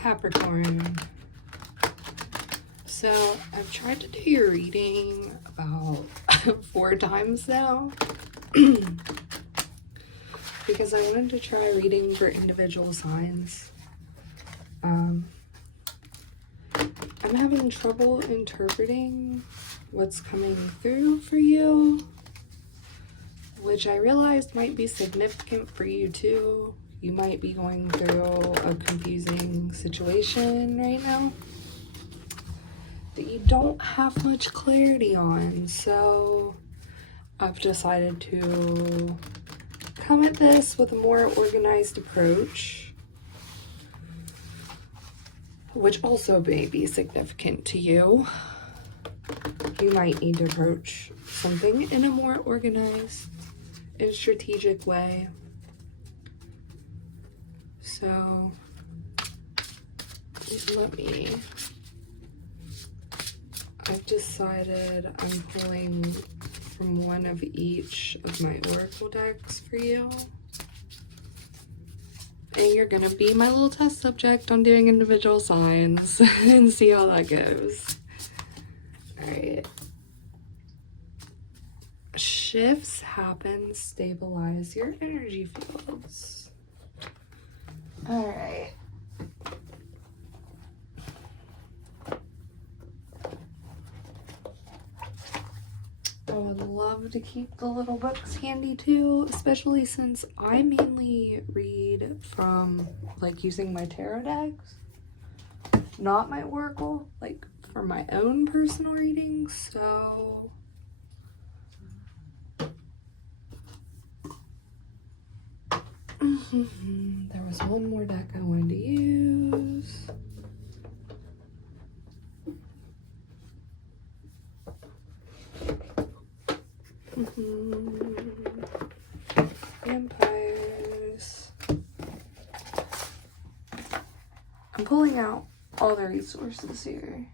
Capricorn. So I've tried to do your reading about 4 times now because I wanted to try reading for individual signs. I'm having trouble interpreting what's coming through for you, which I realized might be significant for you too. You might be going through a confusing situation right now that you don't have much clarity on. So I've decided to come at this with a more organized approach, which also may be significant to you. You might need to approach something in a more organized and strategic way. So I've decided I'm pulling from one of each of my oracle decks for you. And you're gonna be my little test subject on doing individual signs and see how that goes. Alright. Shifts happen, stabilize your energy fields. Alright. I would love to keep the little books handy too, especially since I mainly read from like using my tarot decks, not my oracle, like for my own personal readings. So there was one more deck I wanted to use. Vampires. I'm pulling out all the resources here.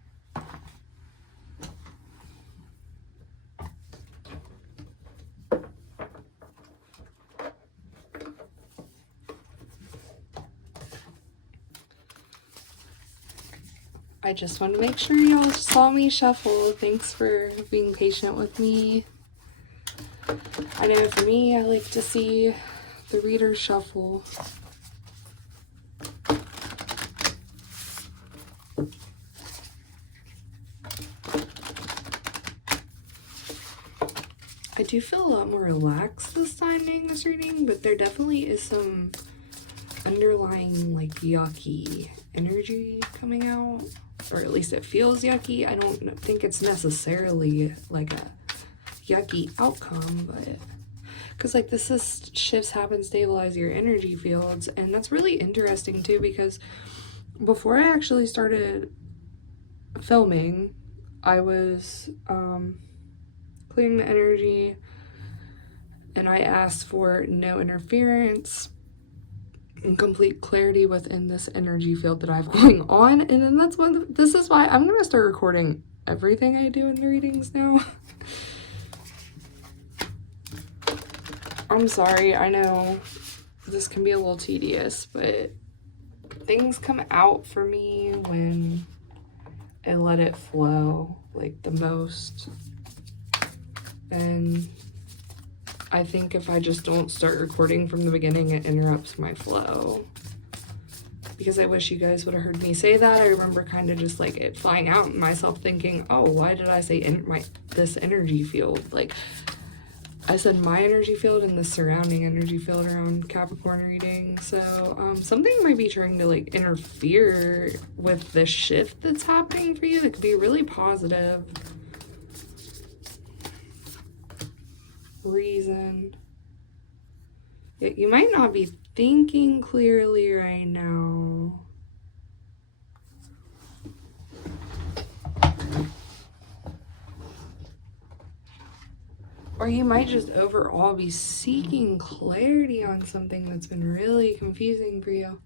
I just want to make sure y'all saw me shuffle. Thanks for being patient with me. I know for me, I like to see the reader shuffle. I do feel a lot more relaxed this time doing this reading, but there definitely is some underlying like yucky energy coming out, or at least it feels yucky. I don't think it's necessarily like a yucky outcome, but because like this is shifts happen, stabilize your energy fields, and that's really interesting too, because before I actually started filming, I was clearing the energy and I asked for no interference and complete clarity within this energy field that I have going on. And then this is why I'm gonna start recording everything I do in the readings now. I'm sorry, I know this can be a little tedious, but things come out for me when I let it flow like the most. And I think if I just don't start recording from the beginning, it interrupts my flow. Because I wish you guys would have heard me say that. I remember kind of just like it flying out and myself thinking, oh, why did I say this energy field? Like, I said my energy field and the surrounding energy field around Capricorn reading. So something might be trying to like interfere with this shift that's happening for you that could be really positive. Reason. You might not be thinking clearly right now. Or you might just overall be seeking clarity on something that's been really confusing for you.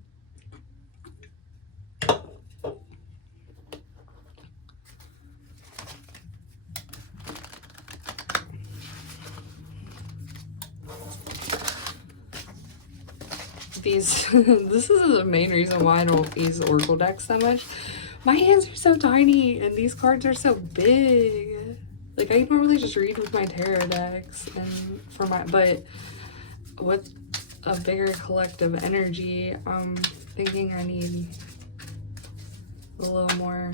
these, this is the main reason why I don't use Oracle decks that much. My hands are so tiny and these cards are so big. Like, I normally just read with my tarot decks and but with a bigger collective energy, I'm thinking I need a little more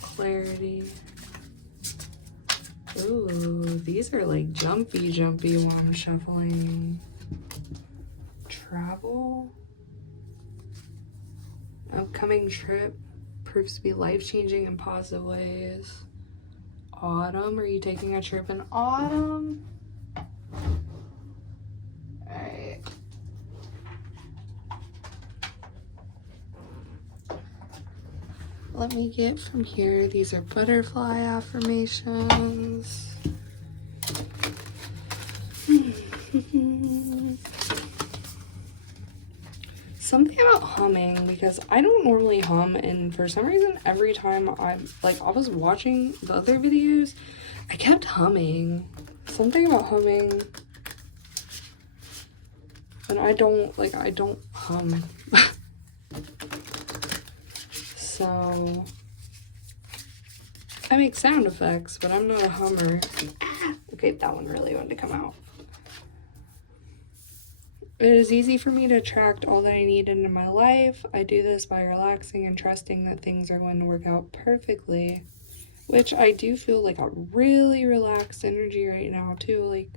clarity. Ooh, these are like jumpy while I'm shuffling. Travel. Upcoming trip proves to be life-changing in positive ways. Autumn, are you taking a trip in autumn? Alright. Let me get from here. These are butterfly affirmations. Something about humming, because I don't normally hum, and for some reason every time I was watching the other videos, I kept humming. Something about humming. And I don't hum. So I make sound effects, but I'm not a hummer. Okay, that one really wanted to come out. It is easy for me to attract all that I need into my life. I do this by relaxing and trusting that things are going to work out perfectly, which I do feel like a really relaxed energy right now too. Like,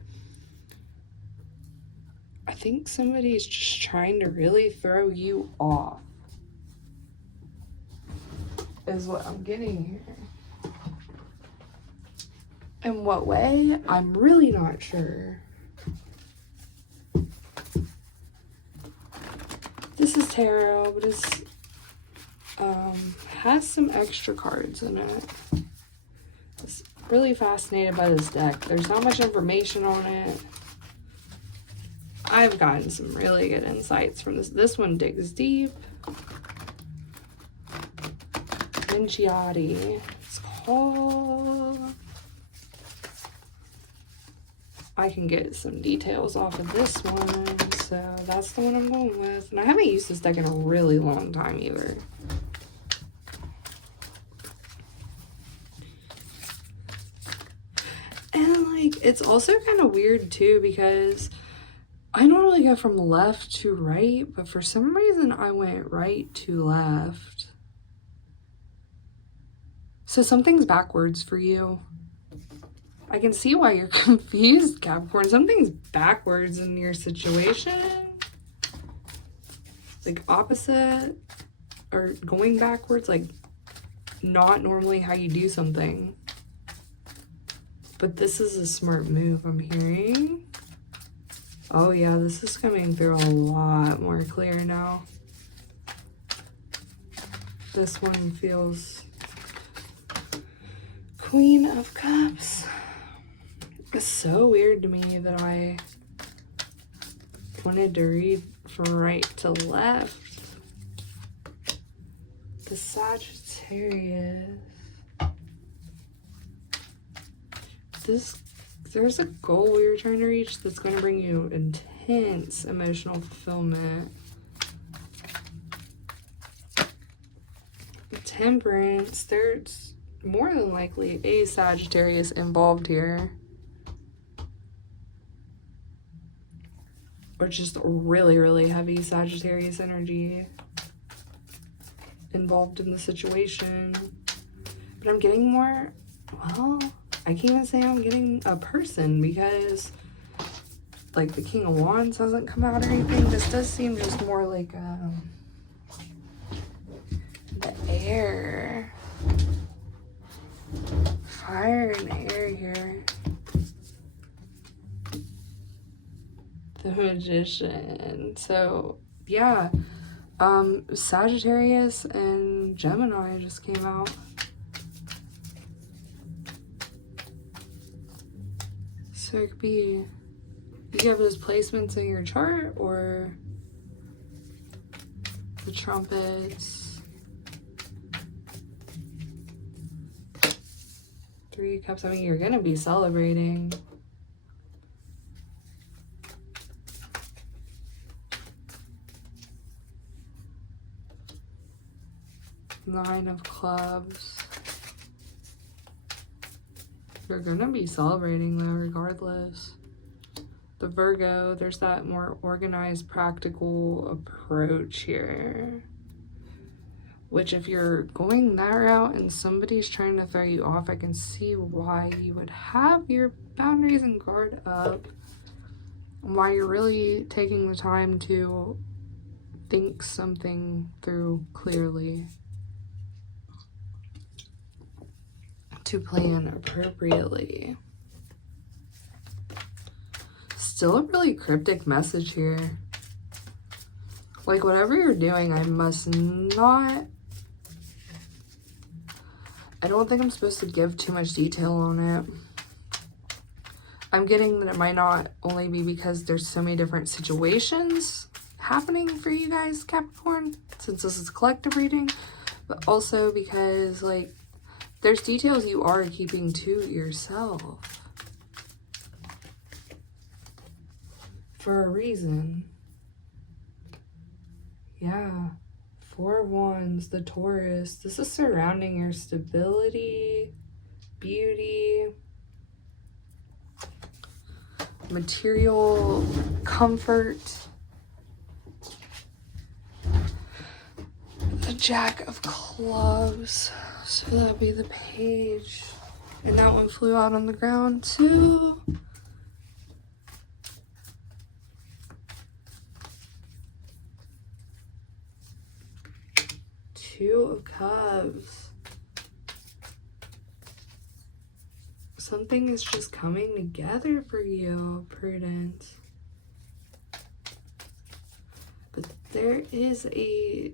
I think somebody's just trying to really throw you off, is what I'm getting here. In what way? I'm really not sure. This is tarot, but it's has some extra cards in it. I was really fascinated by this deck. There's not much information on it. I've gotten some really good insights from this. This one digs deep. Vinciati, it's called. I can get some details off of this one, so that's the one I'm going with. And I haven't used this deck in a really long time either. And like, it's also kind of weird too, because I normally go from left to right, but for some reason I went right to left. So something's backwards for you. I can see why you're confused, Capricorn. Something's backwards in your situation. Like opposite or going backwards, like not normally how you do something. But this is a smart move, I'm hearing. Oh yeah, this is coming through a lot more clear now. This one feels Queen of Cups. It's so weird to me that I wanted to read from right to left. The Sagittarius. There's a goal we were trying to reach that's going to bring you intense emotional fulfillment. Temperance. There's more than likely a Sagittarius involved here. Or just really, really heavy Sagittarius energy involved in the situation. But I'm getting more, well, I can't even say I'm getting a person, because like the King of Wands hasn't come out or anything. This does seem just more like the air. Fire and air here. The Magician. So yeah, Sagittarius and Gemini just came out. So it could be, you have those placements in your chart, or the trumpets. 3 of Cups. I mean, you're gonna be celebrating. Nine of Clubs. You're gonna be celebrating though, regardless. The Virgo, there's that more organized, practical approach here. Which if you're going that route and somebody's trying to throw you off, I can see why you would have your boundaries and guard up. And why you're really taking the time to think something through clearly. To plan appropriately. Still a really cryptic message here. Like, whatever you're doing, I don't think I'm supposed to give too much detail on it. I'm getting that it might not only be because there's so many different situations happening for you guys, Capricorn, since this is a collective reading, but also because, like, there's details you are keeping to yourself for a reason. Yeah. Four of Wands, the Taurus. This is surrounding your stability, beauty, material comfort. The Jack of Clubs. So that'd be the Page. And that one flew out on the ground too. Two of Cups. Something is just coming together for you, Prudence. But there is a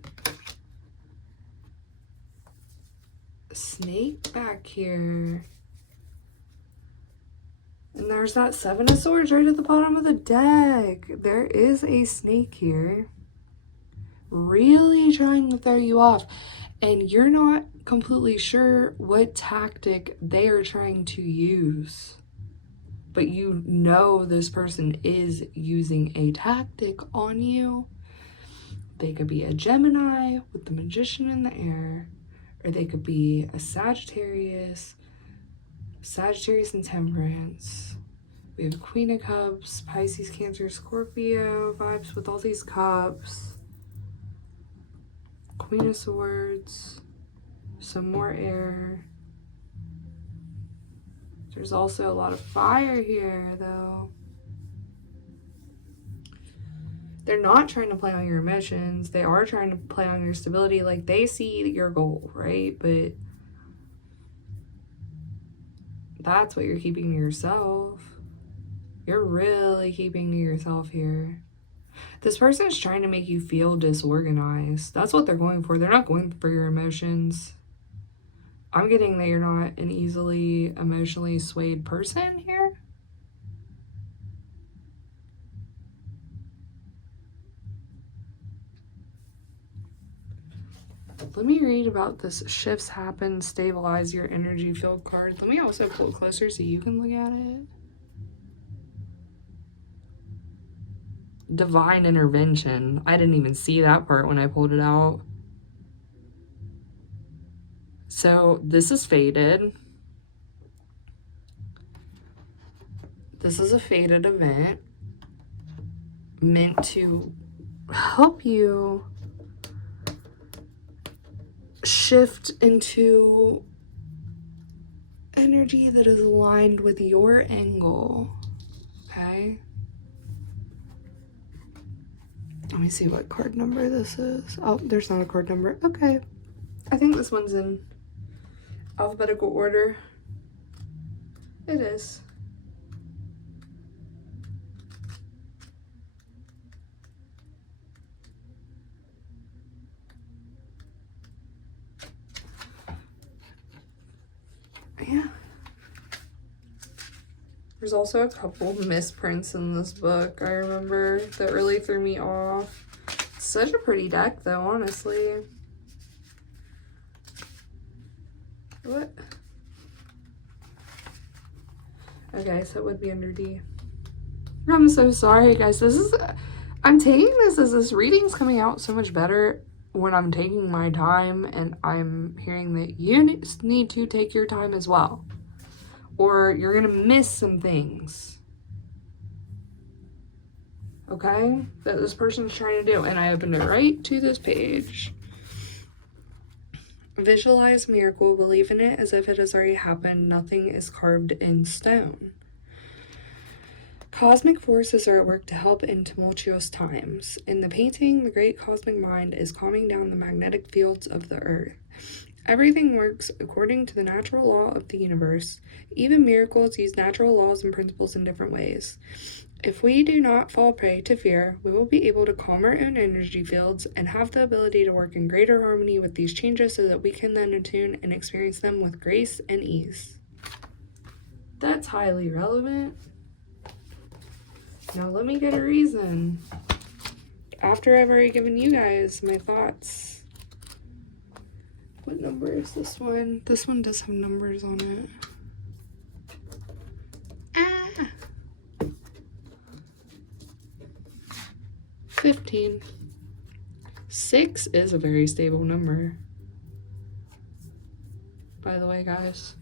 snake back here. And there's that Seven of Swords right at the bottom of the deck. There is a snake here. Really trying to throw you off. And you're not completely sure what tactic they are trying to use. But you know this person is using a tactic on you. They could be a Gemini with the Magician in the air. Or they could be a Sagittarius and Temperance. We have Queen of Cups, Pisces, Cancer, Scorpio vibes with all these cups. Queen of Swords, some more air. There's also a lot of fire here, though. They're not trying to play on your emotions. They are trying to play on your stability. Like, they see your goal, right? But that's what you're keeping to yourself. You're really keeping to yourself here. This person is trying to make you feel disorganized. That's what they're going for. They're not going for your emotions. I'm getting that you're not an easily emotionally swayed person here. Let me read about this shifts happen, stabilize your energy field card. Let me also pull it closer so you can look at it. Divine intervention. I didn't even see that part when I pulled it out. So this is fated. This is a fated event meant to help you shift into energy that is aligned with your angle. Okay? Let me see what card number this is. Oh, there's not a card number. Okay. I think this one's in alphabetical order. It is. Yeah. There's also a couple misprints in this book, I remember, that really threw me off. It's such a pretty deck, though, honestly. What? Okay, so it would be under D. I'm so sorry, guys. I'm taking this as this reading's coming out so much better. when I'm taking my time and I'm hearing that you need to take your time as well, or you're going to miss some things, okay, that this person's trying to do. And I opened it right to this page. Visualize miracle, believe in it as if it has already happened. Nothing is carved in stone. Cosmic forces are at work to help in tumultuous times. In the painting, the great cosmic mind is calming down the magnetic fields of the earth. Everything works according to the natural law of the universe. Even miracles use natural laws and principles in different ways. If we do not fall prey to fear, we will be able to calm our own energy fields and have the ability to work in greater harmony with these changes so that we can then attune and experience them with grace and ease. That's highly relevant. Now let me get a reason. After I've already given you guys my thoughts. What number is this one? This one does have numbers on it. 15. 6 is a very stable number. By the way, guys.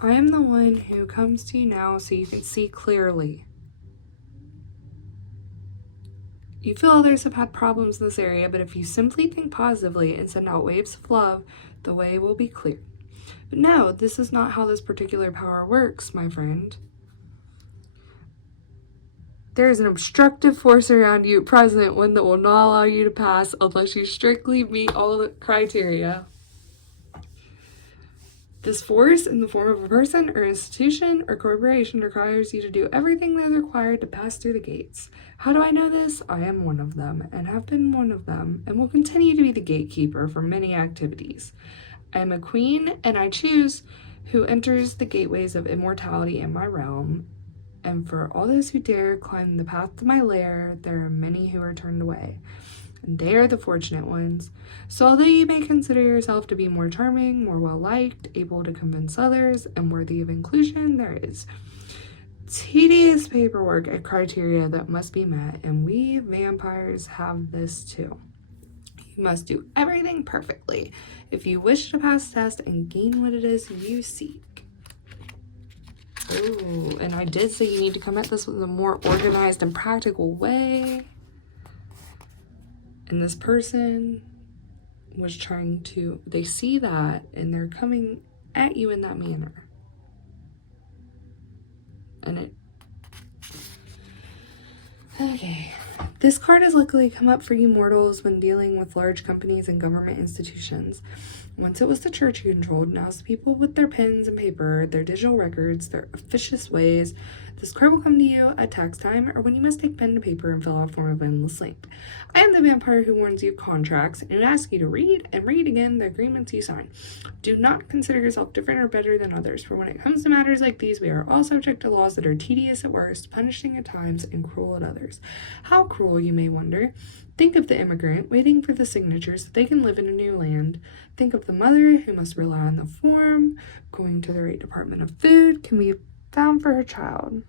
I am the one who comes to you now so you can see clearly. You feel others have had problems in this area, but if you simply think positively and send out waves of love, the way will be clear. But no, this is not how this particular power works, my friend. There is an obstructive force around you present, one that will not allow you to pass unless you strictly meet all the criteria. This force, in the form of a person or institution or corporation, requires you to do everything that is required to pass through the gates. How do I know this? I am one of them, and have been one of them, and will continue to be the gatekeeper for many activities. I am a queen, and I choose who enters the gateways of immortality in my realm. And for all those who dare climb the path to my lair, there are many who are turned away. And they are the fortunate ones. So although you may consider yourself to be more charming, more well-liked, able to convince others, and worthy of inclusion, there is tedious paperwork and criteria that must be met, and we vampires have this too. You must do everything perfectly if you wish to pass the test and gain what it is you seek. Oh, and I did say you need to come at this with a more organized and practical way. And this person was trying to, they see that and they're coming at you in that manner. And okay. This card has luckily come up for you mortals when dealing with large companies and government institutions. Once it was the church you controlled, now it's the people with their pens and paper, their digital records, their officious ways. This card will come to you at tax time or when you must take pen to paper and fill out a form of endless length. I am the vampire who warns you of contracts and asks you to read and read again the agreements you sign. Do not consider yourself different or better than others, for when it comes to matters like these, we are all subject to laws that are tedious at worst, punishing at times, and cruel at others. How cruel, you may wonder? Think of the immigrant waiting for the signature so they can live in a new land. Think of the mother who must rely on the form, going to the right department of food can be found for her child.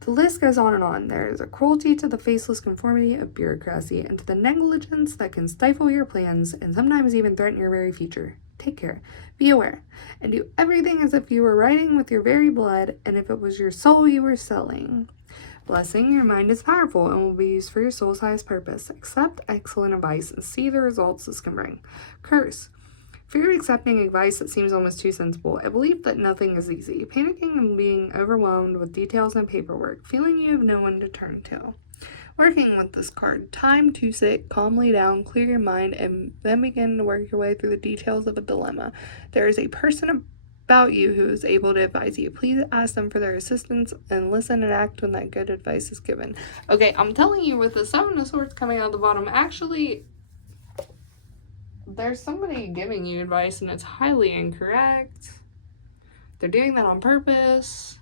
The list goes on and on. There is a cruelty to the faceless conformity of bureaucracy and to the negligence that can stifle your plans and sometimes even threaten your very future. Take care, be aware, and do everything as if you were writing with your very blood and if it was your soul you were selling. Blessing, your mind is powerful and will be used for your soul's highest purpose. Accept excellent advice and see the results this can bring. Curse, fear accepting advice that seems almost too sensible. I believe that nothing is easy. Panicking and being overwhelmed with details and paperwork. Feeling you have no one to turn to. Working with this card. Time to sit calmly down, clear your mind, and then begin to work your way through the details of a dilemma. There is a person about you who is able to advise you. Please ask them for their assistance and listen and act when that good advice is given. Okay, I'm telling you, with the Seven of Swords coming out the bottom, actually, there's somebody giving you advice and it's highly incorrect. They're doing that on purpose.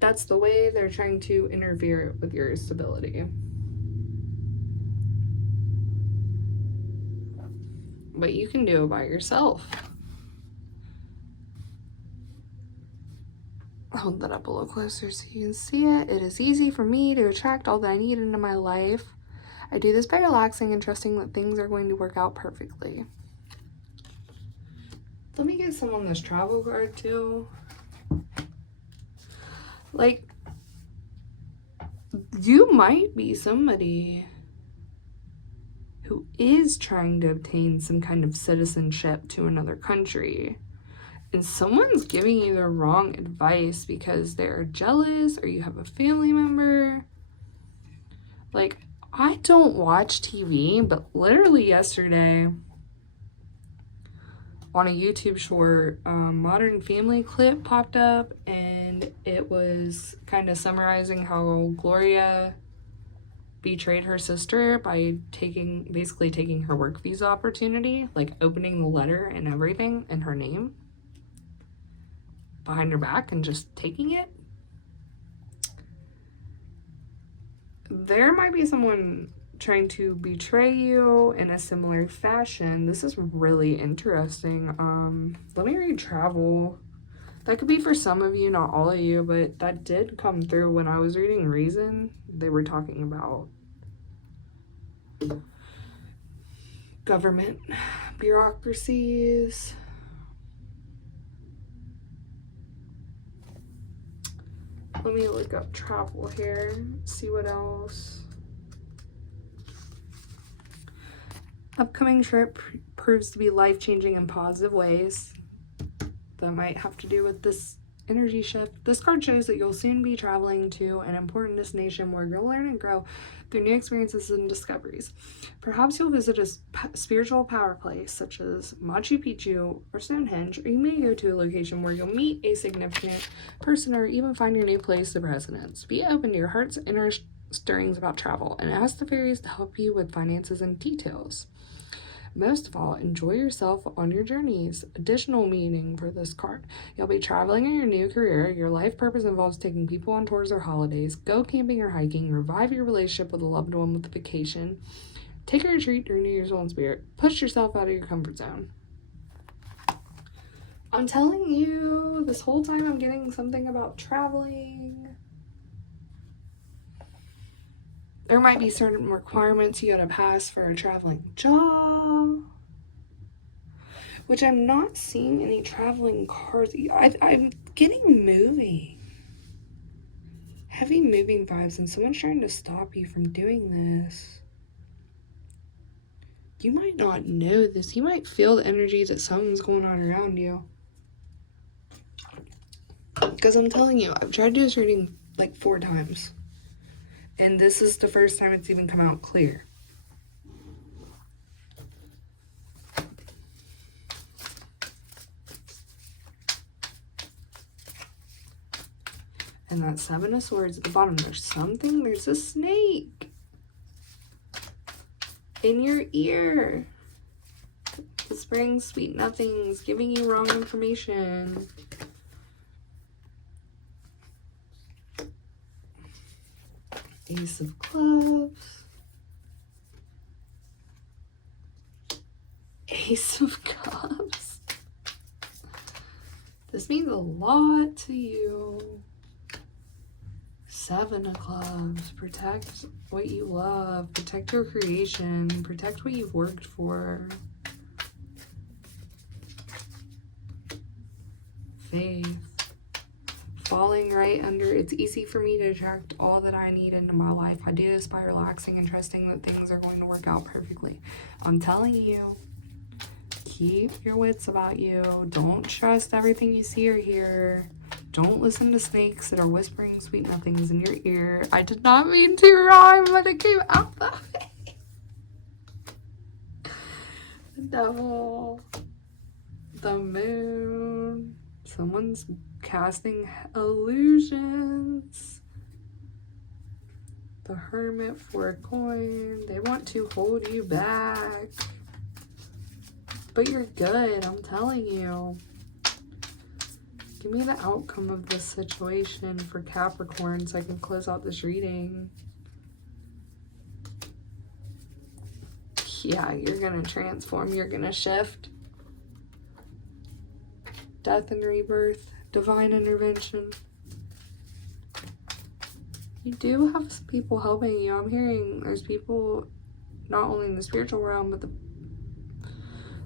That's the way they're trying to interfere with your stability. but you can do it by yourself. Hold that up a little closer so you can see it. It is easy for me to attract all that I need into my life. I do this by relaxing and trusting that things are going to work out perfectly. Let me get some on this travel card too. Like, you might be somebody who is trying to obtain some kind of citizenship to another country. And someone's giving you the wrong advice because they're jealous or you have a family member. Like, I don't watch TV, but literally yesterday on a YouTube short, Modern Family clip popped up, and it was kind of summarizing how Gloria betrayed her sister by basically taking her work visa opportunity, like opening the letter and everything in her name behind her back and just taking it. There might be someone trying to betray you in a similar fashion. This is really interesting. Let me read travel. That could be for some of you, not all of you, but that did come through when I was reading Reason. They were talking about government bureaucracies. Let me look up travel here, see what else. Upcoming trip proves to be life-changing in positive ways. That might have to do with this energy shift. This card shows that you'll soon be traveling to an important destination where you'll learn and grow through new experiences and discoveries. Perhaps you'll visit a spiritual power place such as Machu Picchu or Stonehenge, or you may go to a location where you'll meet a significant person or even find your new place of residence. Be open to your heart's inner stirrings about travel and ask the fairies to help you with finances and details. Most of all, enjoy yourself on your journeys. Additional meaning for this card. You'll be traveling in your new career. Your life purpose involves taking people on tours or holidays. Go camping or hiking. Revive your relationship with a loved one with a vacation. Take a retreat to renew your soul and spirit. Push yourself out of your comfort zone. I'm telling you, this whole time I'm getting something about traveling. There might be certain requirements you gotta pass for a traveling job, which I'm not seeing any traveling cards. I'm getting moving. Heavy moving vibes, and someone's trying to stop you from doing this. You might not know this. You might feel the energy that something's going on around you. Because I'm telling you, I've tried to do this reading like 4 times. And this is the first time it's even come out clear. And that 7 of Swords at the bottom, there's a snake in your ear. Whispering sweet nothings, giving you wrong information. Ace of Clubs. Ace of Cups. This means a lot to you. 7 of Clubs. Protect what you love. Protect your creation. Protect what you've worked for. Faith. Falling right under. It's easy for me to attract all that I need into my life. I do this by relaxing and trusting that things are going to work out perfectly. I'm telling you, keep your wits about you. Don't trust everything you see or hear. Don't listen to snakes that are whispering sweet nothings in your ear. I did not mean to rhyme, but it came out that way. The devil. The moon. Someone's casting illusions. The Hermit for a coin. They want to hold you back. But you're good, I'm telling you. Give me the outcome of this situation for Capricorn so I can close out this reading. Yeah, you're gonna transform, you're gonna shift. Death and rebirth, divine intervention. You do have some people helping you. I'm hearing there's people not only in the spiritual realm, but the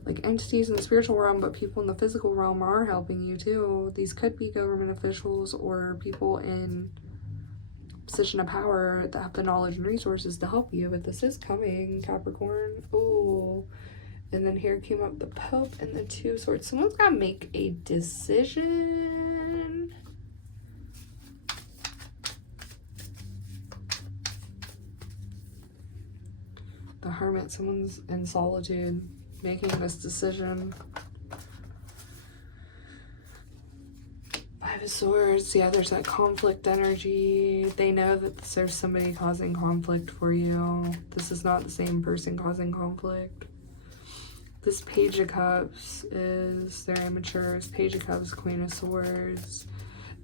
like entities in the spiritual realm, but people in the physical realm are helping you too. These could be government officials or people in position of power that have the knowledge and resources to help you, but this is coming, Capricorn. Ooh. And then here came up the Pope and the Two of Swords. Someone's got to make a decision. The Hermit, someone's in solitude making this decision. Five of Swords. Yeah, there's that conflict energy. They know that there's somebody causing conflict for you. This is not the same person causing conflict. This Page of Cups is their immatures. Page of Cups, Queen of Swords.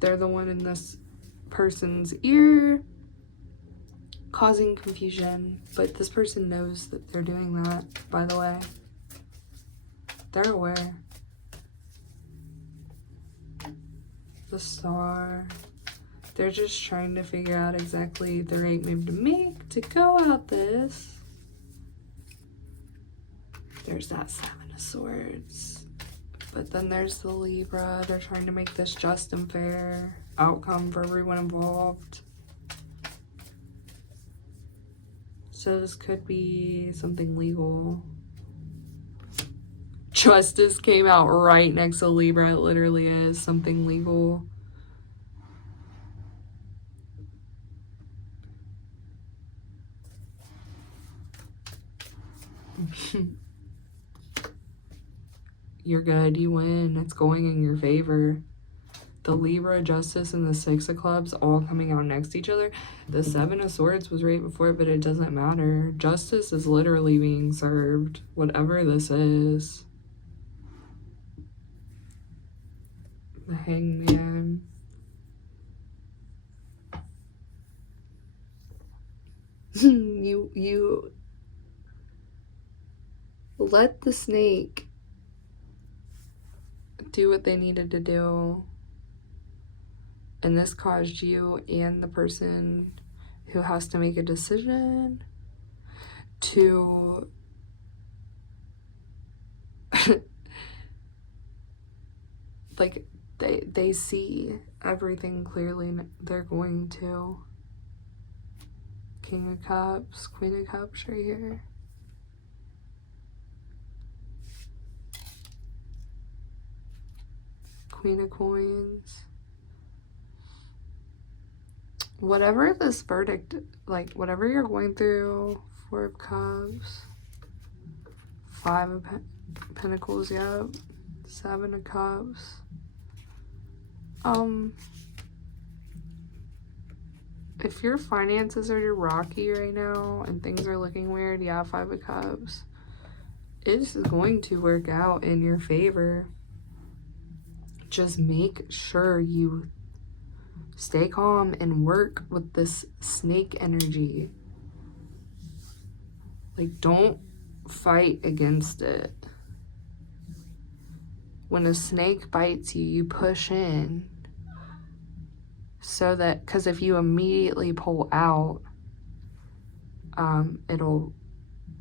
They're the one in this person's ear causing confusion, but this person knows that they're doing that, by the way. They're aware. The Star. They're just trying to figure out exactly the right move to make to go out this. There's that Seven of Swords. But then there's the Libra. They're trying to make this just and fair outcome for everyone involved. So this could be something legal. Justice came out right next to Libra. It literally is something legal. You're good. You win. It's going in your favor. The Libra, Justice, and the Six of Clubs all coming out next to each other. The Seven of Swords was right before it, but it doesn't matter. Justice is literally being served, whatever this is. The Hangman. You let the snake do what they needed to do. And this caused you and the person who has to make a decision to like they see everything clearly. They're going to. King of Cups, Queen of Cups right here. Queen of Coins. Whatever this verdict, like whatever you're going through, Four of Cups, Five of Pentacles, yep, Seven of Cups. If your finances are rocky right now and things are looking weird, yeah, Five of Cups, it's going to work out in your favor. Just make sure you stay calm and work with this snake energy. Like, don't fight against it. When a snake bites you, you push in. So that, because if you immediately pull out, it'll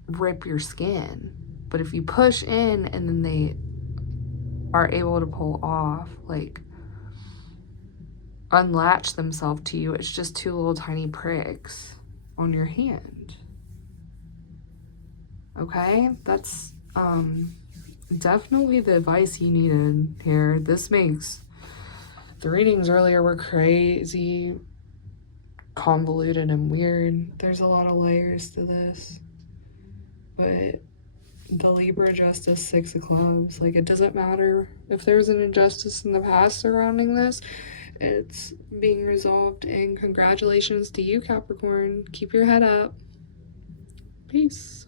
rip your skin. But if you push in and then they are able to pull off, like unlatch themselves to you, it's just two little tiny pricks on your hand. Okay, that's definitely the advice you needed here. This makes the readings earlier were crazy convoluted and weird. There's a lot of layers to this, but the Libra, Justice, Six of Clubs, like, it doesn't matter if there's an injustice in the past surrounding this. It's being resolved, and congratulations to you, Capricorn. Keep your head up. Peace.